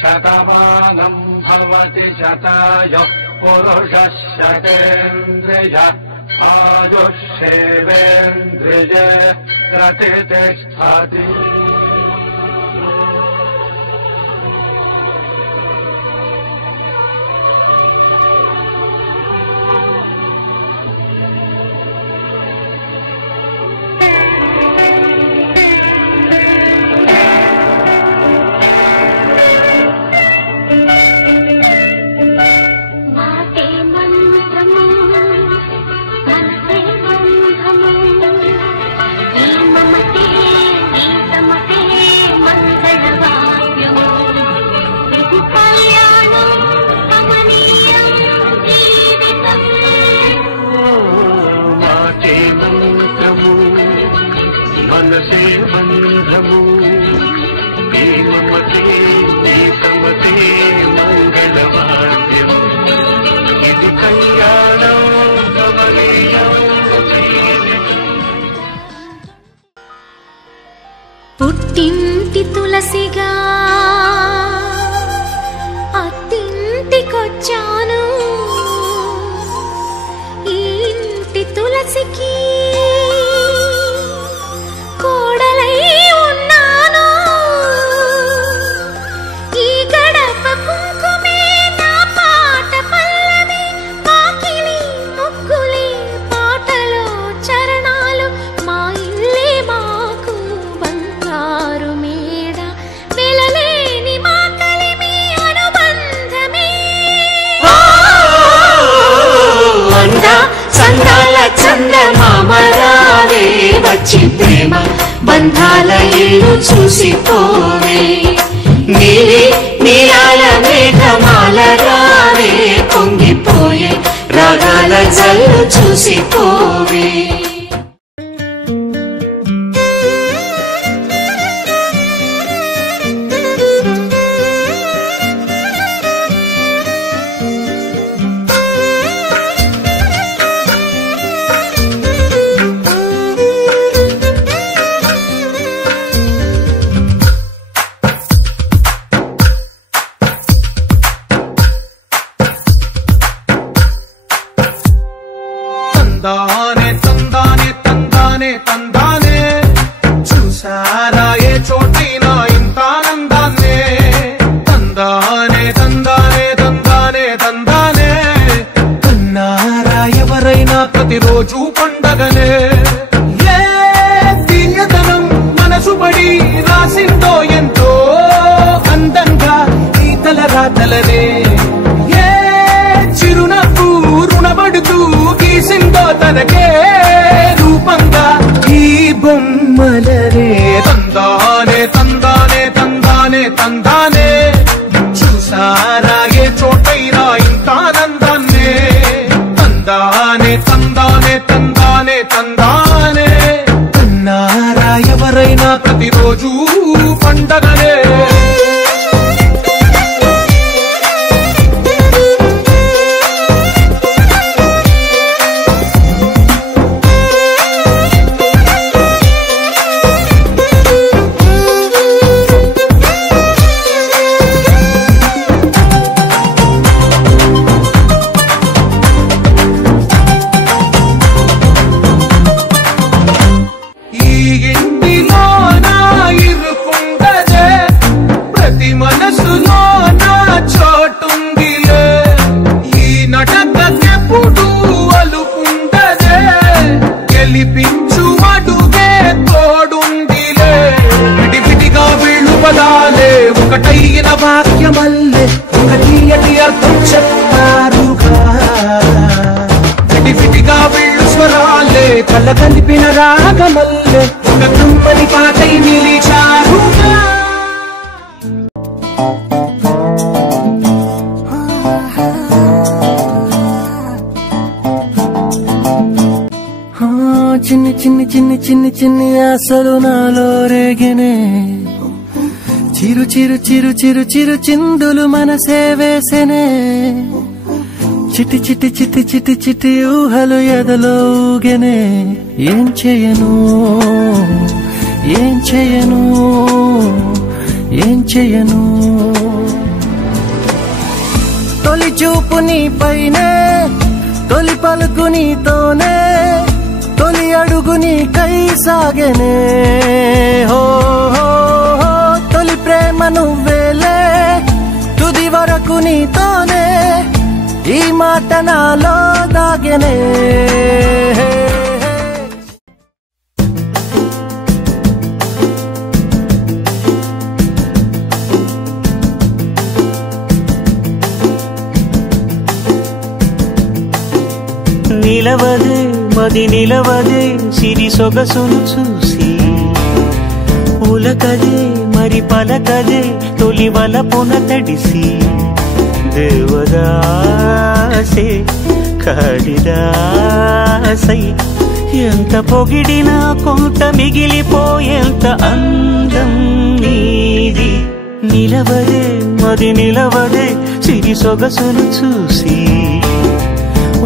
శతమానం భవతి శతాయ పురుషః శతేంద్రియ ఆయుష్యేవేంద్రియే ప్రతిష్టతి. మనసే బంధము ప్రేమమతే ఏకమతే మంగళవాద్యం ఇది కళ్యాణం కమనీయం. పుట్టింటి తులసిగా అత్తింటికొచ్చాను, ఈ ఇంటి తులసికి కోడలై ఉన్నాను. ఈ గడప కుంకుమే నా పాట పల్లవి, వాకిలి ముగ్గులే పాటలో చరణాలు, మా ఇల్లే మాకు బంగారు మేడ, వెలలేని మా కలిమి అనుబంధమే. సందాల చందమామరావే వచ్చి ప్రేమ బంధాల ఇల్లు చూసిపోవే, నీలి నీలాల మేఘమాల రావే పొంగిపోయే రాగాల జల్లు చూసిపోవే. తందానే తందానే తందానే తందానే, చూసారా ఏ చోటైనా ఇంత ఆనందాన్నే. తందానే తందానే తందానే తందానే, కన్నారా ఎవరైనా ప్రతిరోజు పండగనే. ఏ తీయదనం మనసు పడి రాసిందో ఎంతో అందంగా ఈ తలరాతలనే. ఏ చిరునవ్వు రుణపడుతూ గీసిందో తనకే రూపంగా ఈ బొమ్మలనే. తందానే తందానే తందానే తందానే, చూసారా ఏ చోటైనా ఇంత ఆనందాన్నే. తందానే తందానే తందానే తందానే, కన్నారా ఎవరైనా ప్రతిరోజు పండగనే. ఒకటైన వాక్యమల్లే ఒక తీయటి అర్థం చెప్తారుగా. గడిఫిటిగా వీళ్ళు స్వరాలే కళ్ళ కలిపిన రాగమల్లే ఒక కంపని పాటై నిలిచారుగా. చిన్ని చిన్ని చిన్ని చిన్ని చిన్ని ఆశలు నాలో రేగినే, చిరు చిరు చిరు చిరు చిరు చిందులు మనసే వేసెనే. చిటి చిటి చిటి చిటి చిటి ఊహలు ఎదలో ఊగెనే. ఏం చేయను ఏం చేయను ఏం చేయను. తొలి చూపు నీ పైనే తొలి పలుకు నీతోనే తొలి అడుగు నీకై సాగెనే హో హో హో తొలి ప్రేమ నువ్వేలే తుది వరకు నీతోనే ఈ మాట నాలో దాగెనే నిలవదే మది నిలవదే సిరి సొగసును చూసి ఉలకదే మరి పలకదే తొలి వలపున తడిసి దేవదాసే కాళిదాసై ఎంత పొగిడినా కొంత మిగిలిపోయేంత అందం నీది నిలవదే మది నిలవదే సిరి సొగసును చూసి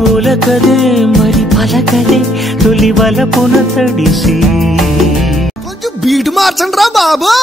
ఉలకదే మరి పలకదే తొలి వలపున తడిసి కొంచెం బీట్ మార్చండి రా బాబా.